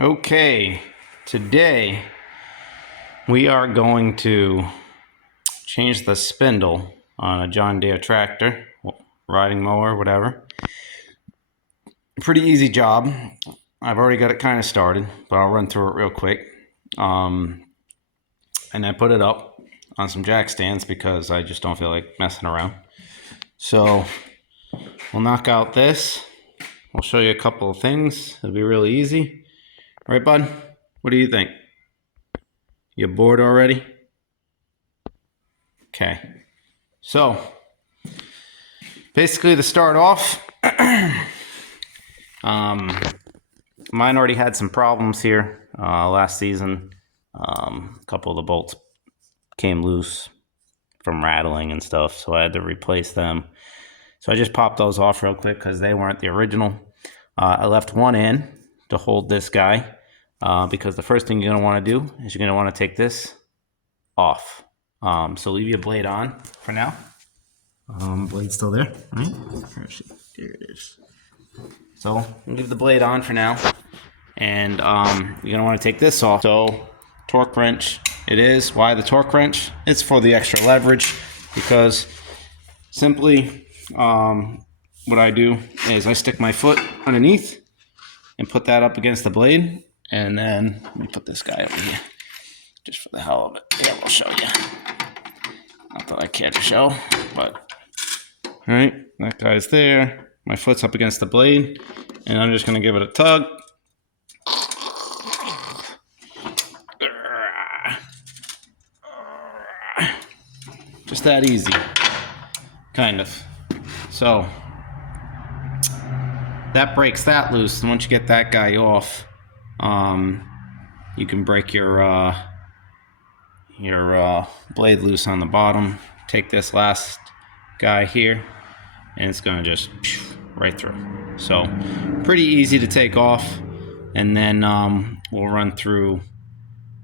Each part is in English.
Okay, today we are going to change the spindle on a John Deere tractor, riding mower, whatever. Pretty easy job. I've already got it kind of started, but I'll run through it real quick. And I put it up on some jack stands because I just don't feel like messing around. So we'll knock out this. I'll show you a couple of things. It'll be really easy. Right, bud? What do you think? You bored already? Okay. So, basically to start off, mine already had some problems here last season. A couple of the bolts came loose from rattling and stuff, so I had to replace them. So I just popped those off real quick because they weren't the original. I left one in to hold this guy because the first thing you're going to want to do is you're going to want to take this off. So leave your blade on for now. Blade's still there, right? There it is. So leave the blade on for now. And you're going to want to take this off. So torque wrench it is. Why the torque wrench? It's for the extra leverage because simply what I do is I stick my foot underneath and put that up against the blade. And then let me put this guy over here just for the hell of it. Yeah, we'll show you. Not that I care to show, but all right, that guy's there. My foot's up against the blade, and I'm just going to give it a tug. Just that easy, kind of. So that breaks that loose, and once you get that guy off, you can break your blade loose on the bottom. Take this last guy here, and it's gonna just right through. So pretty easy to take off, and then we'll run through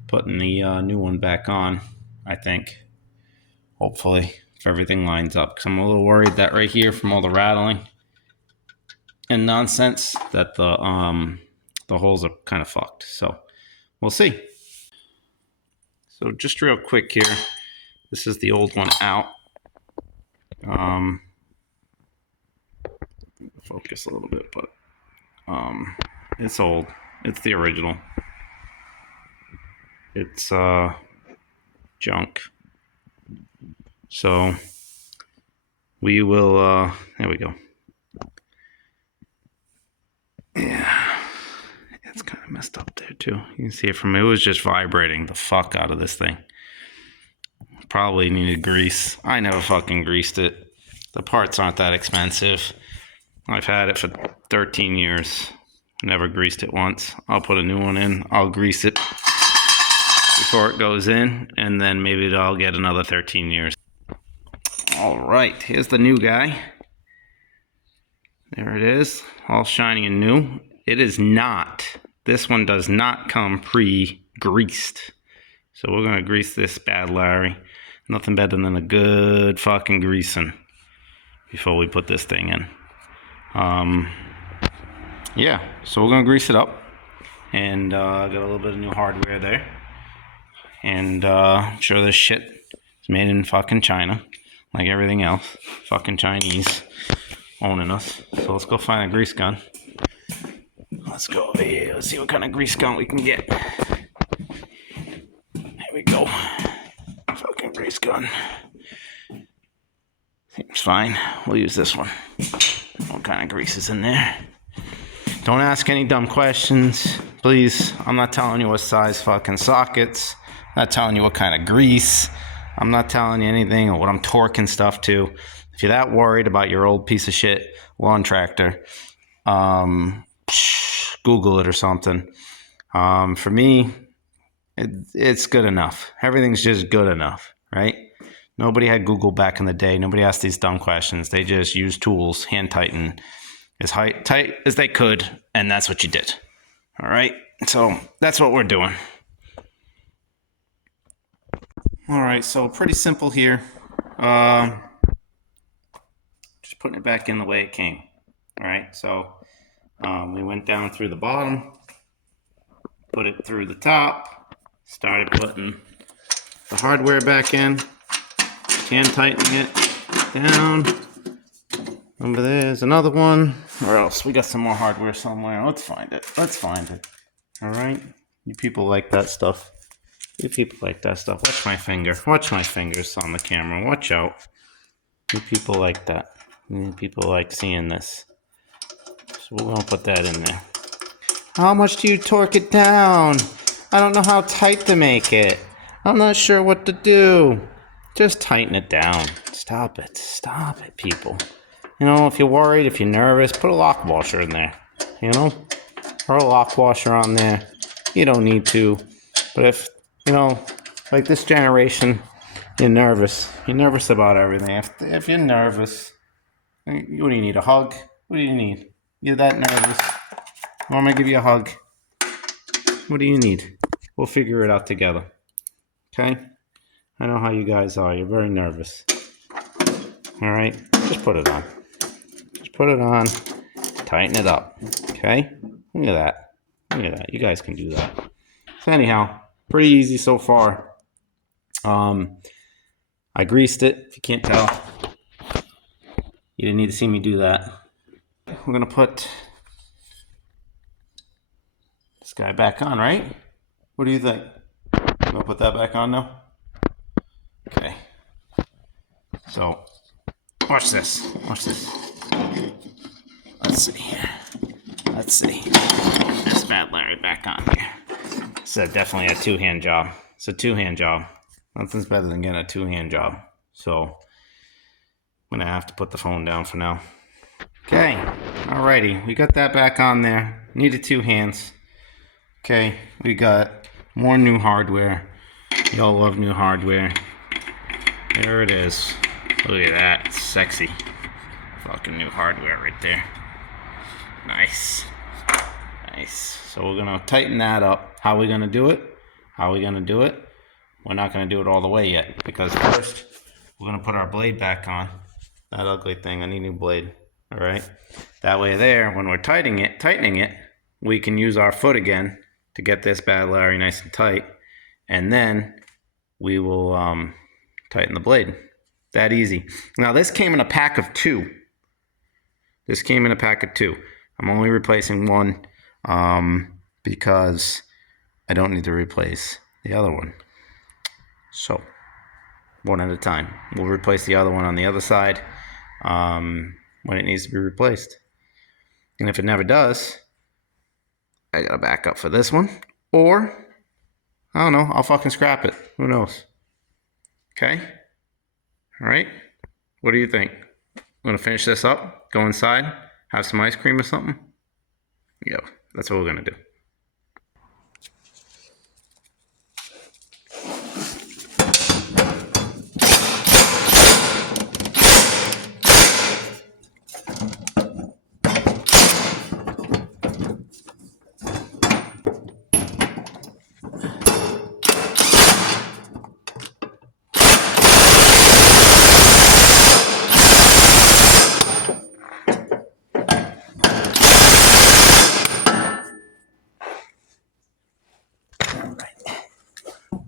putting the new one back on, I think, hopefully, if everything lines up, because I'm a little worried that right here from all the rattling and nonsense that the holes are kind of fucked. So we'll see. So just real quick here, this is the old one out. Focus a little bit, but it's old. It's the original. It's junk. So we will there we go. Yeah, it's kind of messed up there too. You can see it from, it was just vibrating the fuck out of this thing. Probably needed grease. I never fucking greased it. The parts aren't that expensive. I've had it for 13 years. Never greased it once. I'll put a new one in. I'll grease it before it goes in, and then maybe I'll get another 13 years. All right, here's the new guy. There it is, all shiny and new. It is not. This one does not come pre-greased. So we're going to grease this bad Larry. Nothing better than a good fucking greasing before we put this thing in. Yeah, so we're going to grease it up. And got a little bit of new hardware there. And I'm sure this shit is made in fucking China. Like everything else. Fucking Chinese owning us. So let's go find a grease gun. Let's go over here. Let's see what kind of grease gun we can get. There we go. Fucking grease gun. Seems fine. We'll use this one. What kind of grease is in there? Don't ask any dumb questions, please. I'm not telling you what size fucking sockets. I'm not telling you what kind of grease. I'm not telling you anything or what I'm torquing stuff to. If you're that worried about your old piece of shit lawn tractor, Google it or something. For me, it's good enough. Everything's just good enough, right? Nobody had Google back in the day. Nobody asked these dumb questions. They just used tools, hand tighten as tight as they could, and that's what you did. All right? So that's what we're doing. All right, so pretty simple here. Just putting it back in the way it came. All right, so we went down through the bottom. put it through the top, started putting the hardware back in, hand tightening it down. Over there's another one. Where else? We got some more hardware somewhere. Let's find it. Let's find it. All right. You people like that stuff. You people like that stuff. Watch my finger. Watch my fingers on the camera. Watch out. You people like that. You people like seeing this. So we're gonna put that in there. How much do you torque it down? I don't know how tight to make it. I'm not sure what to do. Just tighten it down. Stop it. Stop it, people. You know, if you're worried, if you're nervous, put a lock washer in there. You know? Or a lock washer on there. You don't need to. But if, you know, like this generation, you're nervous. You're nervous about everything. If you're nervous, what do you need? A hug? What do you need? You're that nervous. Want me to give you a hug? What do you need? We'll figure it out together. Okay? I know how you guys are. You're very nervous. Alright? Just put it on. Just put it on. Tighten it up. Okay? Look at that. Look at that. You guys can do that. So anyhow, pretty easy so far. I greased it, if you can't tell. You didn't need to see me do that. We're going to put this guy back on, right? What do you think? I'm going to put that back on now? Okay. So, watch this. Watch this. Let's see. Let's see. This bad Larry back on here. It's definitely a two-hand job. It's a two-hand job. Nothing's better than getting a two-hand job. So, I'm going to have to put the phone down for now. Okay. Alrighty. We got that back on there. Needed two hands. Okay. We got more new hardware. Y'all love new hardware. There it is. Look at that. It's sexy. Fucking new hardware right there. Nice. Nice. So we're going to tighten that up. How are we going to do it? How are we going to do it? We're not going to do it all the way yet. Because first, we're going to put our blade back on. That ugly thing. I need a new blade. Alright? That way there, when we're tightening it, we can use our foot again to get this bad Larry nice and tight. And then we will tighten the blade. That easy. Now this came in a pack of 2. This came in a pack of 2. I'm only replacing one because I don't need to replace the other one. So, one at a time. We'll replace the other one on the other side when it needs to be replaced. And if it never does, I gotta back up for this one. Or, I don't know, I'll fucking scrap it. Who knows? Okay? Alright? What do you think? I'm gonna finish this up, go inside, have some ice cream or something? Yeah, that's what we're gonna do.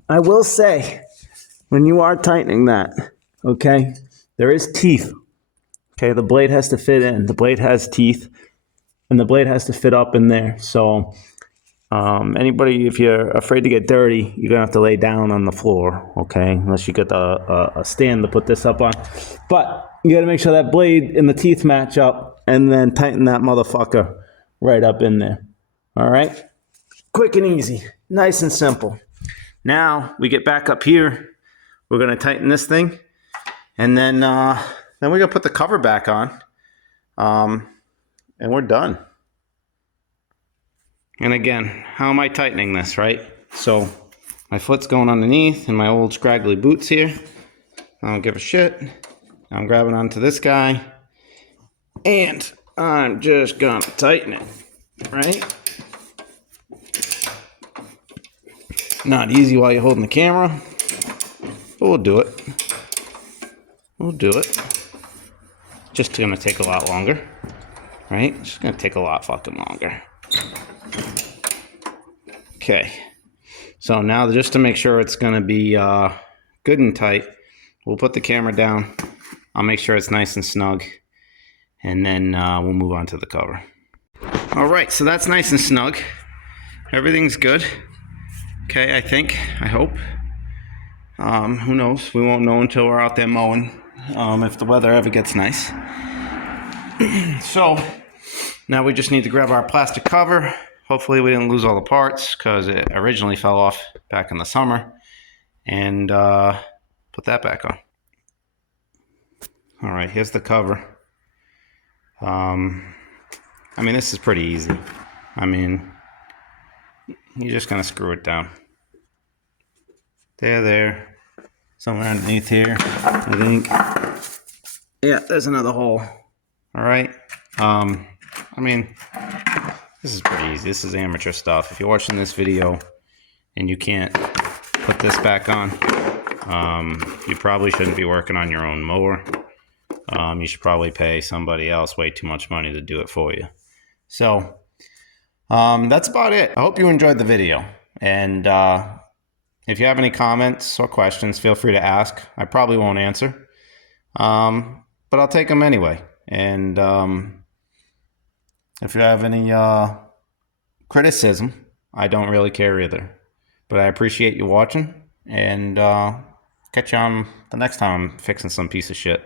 I will say, when you are tightening that, okay, there is teeth. Okay, the blade has to fit in. The blade has teeth, and the blade has to fit up in there. So, anybody, if you're afraid to get dirty, you're gonna have to lay down on the floor. Okay, unless you get a stand to put this up on. But you gotta make sure that blade and the teeth match up, and then tighten that motherfucker right up in there. All right, quick and easy, nice and simple. Now we get back up here. We're gonna tighten this thing, and then we're gonna put the cover back on, and we're done. And again, how am I tightening this, right? So my foot's going underneath in my old scraggly boots here. I don't give a shit. I'm grabbing onto this guy, and I'm just gonna tighten it, right? Not easy while you're holding the camera, but we'll do it. We'll do it. Just gonna take a lot longer, right? It's gonna take a lot fucking longer. Okay, so now just to make sure it's going to be good and tight, we'll put the camera down. I'll make sure it's nice and snug, and then we'll move on to the cover. All right, so that's nice and snug. Everything's good. Okay, I hope. Who knows? We won't know until we're out there mowing, if the weather ever gets nice. So now we just need to grab our plastic cover. Hopefully we didn't lose all the parts, because it originally fell off back in the summer. And put that back on. All right, here's the cover. I mean, this is pretty easy. I mean, you're just gonna screw it down. There. Somewhere underneath here, I think. Yeah, there's another hole. All right. I mean, this is pretty easy. This is amateur stuff. If you're watching this video and you can't put this back on, you probably shouldn't be working on your own mower. You should probably pay somebody else way too much money to do it for you. So that's about it. I hope you enjoyed the video. And if you have any comments or questions, feel free to ask. I probably won't answer, but I'll take them anyway. And if you have any criticism, I don't really care either. But I appreciate you watching, and catch you on the next time I'm fixing some piece of shit.